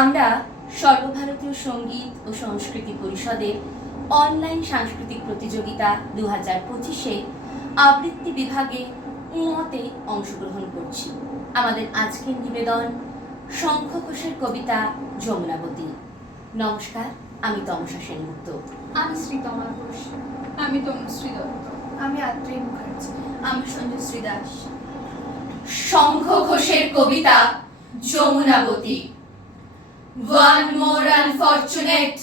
আমরা সর্বভারতীয় সঙ্গীত ও সংস্কৃতি পরিষদের অনলাইন সাংস্কৃতিক প্রতিযোগিতা 2025-এ আবৃত্তি বিভাগে মতে অংশগ্রহণ করছি। আমাদের আজকের নিবেদন শঙ্খ ঘোষের কবিতা যমুনাবতী। নমস্কার, আমি তমসা সেনগুপ্ত। আমি শ্রীতমা ঘোষ। আমি তনুশ্রী দত্ত। আমি আত্রেয় মুখার্জি। আমি সঞ্জয়শ্রী দাস। শঙ্খ ঘোষের কবিতা Jamunabati. One more unfortunate,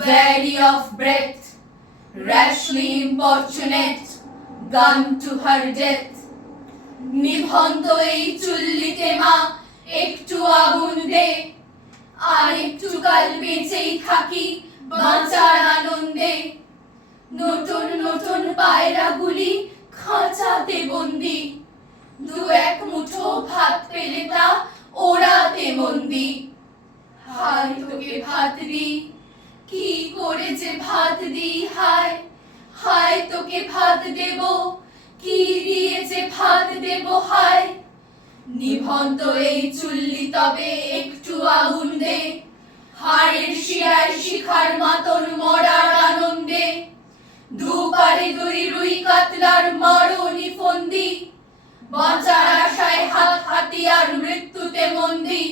weary of breath, rashly importunate, gone to her death. নিভন্ত এই চুল্লিতে মা একটু আগুন দে, আর একটু কাল বেঁচেই থাকি বাঁচার আনন্দে। নতুন নতুন পায়রাগুলি খাঁচাতে বন্দি, দু এক মুঠো ভাত পেলে তা ওড়াতে মন্দি। হায় তোকে ভাত দি, কি করে যে ভাত দি, হায় হায় তোকে ভাত দেব, কি দিয়ে যে ভাত দেব, হায়। নিভন্ত এই চুল্লি তবে একটু আগুন দে, হাড়ের শিরায় শিখার মাতন মরার আনন্দে। দুপারে দুই রুই কাতলার মারণি ফন্দি, বাঁচার আশায় হাত হাতিয়ার মৃত্যুতে মন্দি।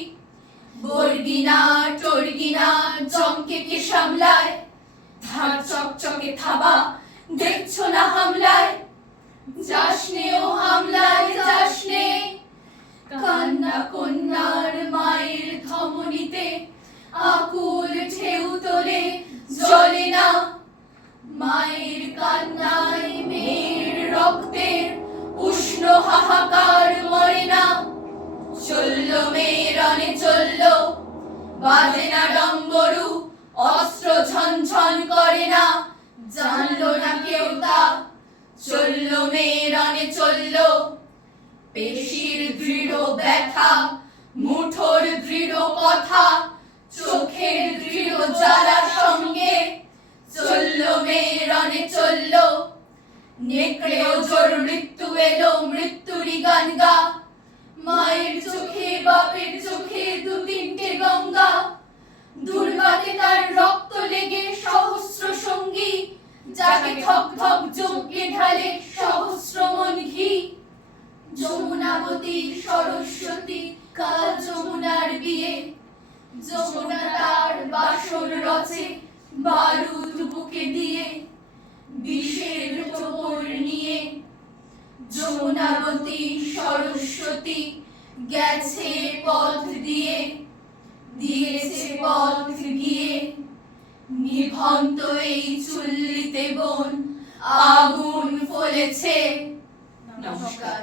বর্গিনা টর্গিনা জমকে কে সামলায়, ধার চকচকে থাবা দেখছো না হামলায়। যাসনে ও হামলায় যাসনে, কান্না কন্যার মায়ের ধমনীতে আকুল ঢেউ তোলে জ্বলে না। মায়ের কান্নায় মেয়ের রক্তের উষ্ণ হাহাকার মরে না। চলল মেয়ের রণে চলল, বাজে না ডম্বরু, অস্ত্র ঝনঝন করে না, জানলো না কেউ তা। চলল মেয়ের রণে চলল, পেশির দৃঢ় ব্যথা, মুঠোর দৃঢ় কথা, চোখের দৃঢ় জ্বালার সঙ্গে। চলল মেয়ের রণে চলল, নেকড়ে ওজোর মৃত্যু এলো, মৃত্যুরই গান গা। মায়ের চোখে বাপের চোখে দু তিনটে গঙ্গা, দুর্বাতে তার রক্ত লেগে সহস্র সঙ্গী, যাকে ধক ধক যজ্ঞে ঢালে সহস্র মন ঘি। যমুনাবতী সরস্বতী কাল যমুনার বিয়ে, যমুনা তার বাসর রচে বারুদ বুকে দিয়ে, বিষের টোপর নিয়ে। যমুনাবতী সরস্বতী গেছে পথ দিয়ে, দিয়েছে পথ গিয়ে। নিভন্ত এই চুল্লিতে বোন আগুন ফলেছে। নমস্কার।